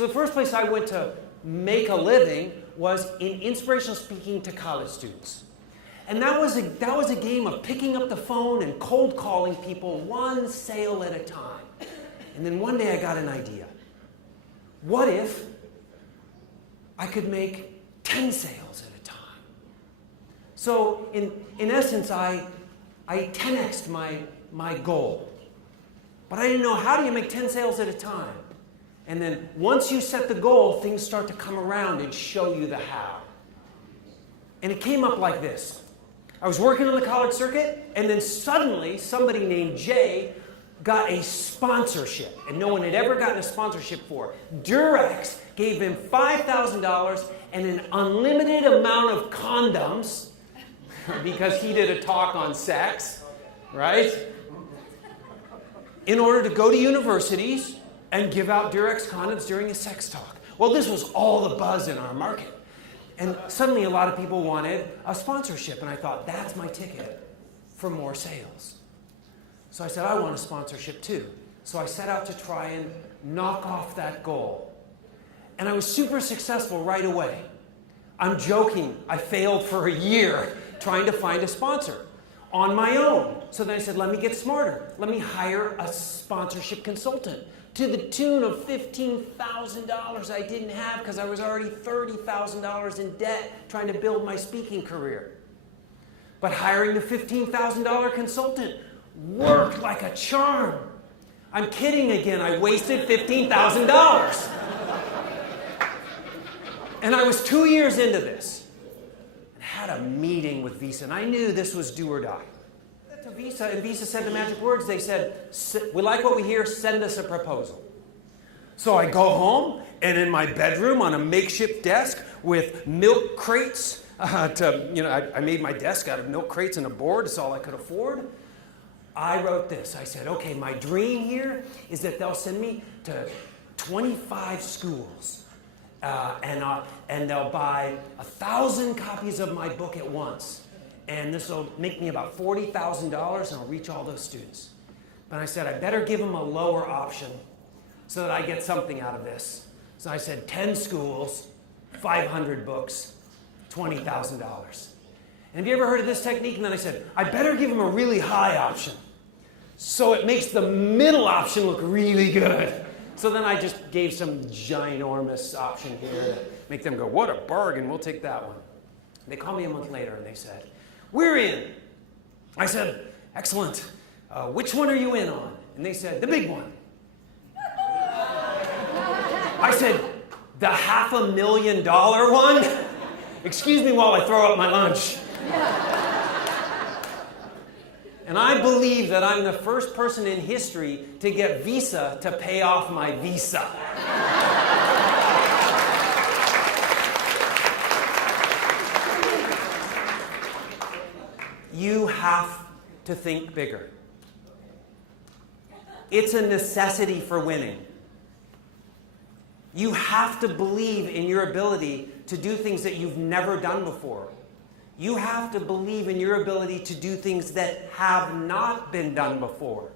So the first place I went to make a living was in inspirational speaking to college students. And that was a game of picking up the phone and cold calling people one sale at a time. And then one day I got an idea. What if I could make 10 sales at a time? So in essence, I 10x'd my goal. But I didn't know, how do you make 10 sales at a time? And then once you set the goal, things start to come around and show you the how. And it came up like this. I was working on the college circuit, and then suddenly somebody named Jay got a sponsorship, and no one had ever gotten a sponsorship for. Durex gave him $5,000 and an unlimited amount of condoms because he did a talk on sex, right? In order to go to universities and give out Durex condoms during a sex talk. Well, this was all the buzz in our market. And suddenly a lot of people wanted a sponsorship, and I thought, that's my ticket for more sales. So I said, I want a sponsorship too. So I set out to try and knock off that goal. And I was super successful right away. I'm joking, I failed for a year trying to find a sponsor on my own. So then I said, let me get smarter. Let me hire a sponsorship consultant to the tune of $15,000 I didn't have because I was already $30,000 in debt trying to build my speaking career. But hiring the $15,000 consultant worked like a charm. I'm kidding again. I wasted $15,000. And I was 2 years into this. And had a meeting with Visa, and I knew this was do or die. To Visa, and Visa said the magic words. They said, we like what we hear, send us a proposal. So I go home, and in my bedroom on a makeshift desk with milk crates, I made my desk out of milk crates and a board. It's all I could afford. I wrote this. I said, okay, my dream here is that they'll send me to 25 schools, and they'll buy 1,000 copies of my book at once. And this will make me about $40,000, and I'll reach all those students. But I said, I better give them a lower option so that I get something out of this. So I said, 10 schools, 500 books, $20,000. And have you ever heard of this technique? And then I said, I better give them a really high option so it makes the middle option look really good. So then I just gave some ginormous option here to make them go, what a bargain, we'll take that one. They called me a month later and they said, we're in. I said, excellent. Which one are you in on? And they said, the big one. I said, the $500,000 one? Excuse me while I throw up my lunch. And I believe that I'm the first person in history to get Visa to pay off my Visa. You have to think bigger. It's a necessity for winning. You have to believe in your ability to do things that you've never done before. You have to believe in your ability to do things that have not been done before.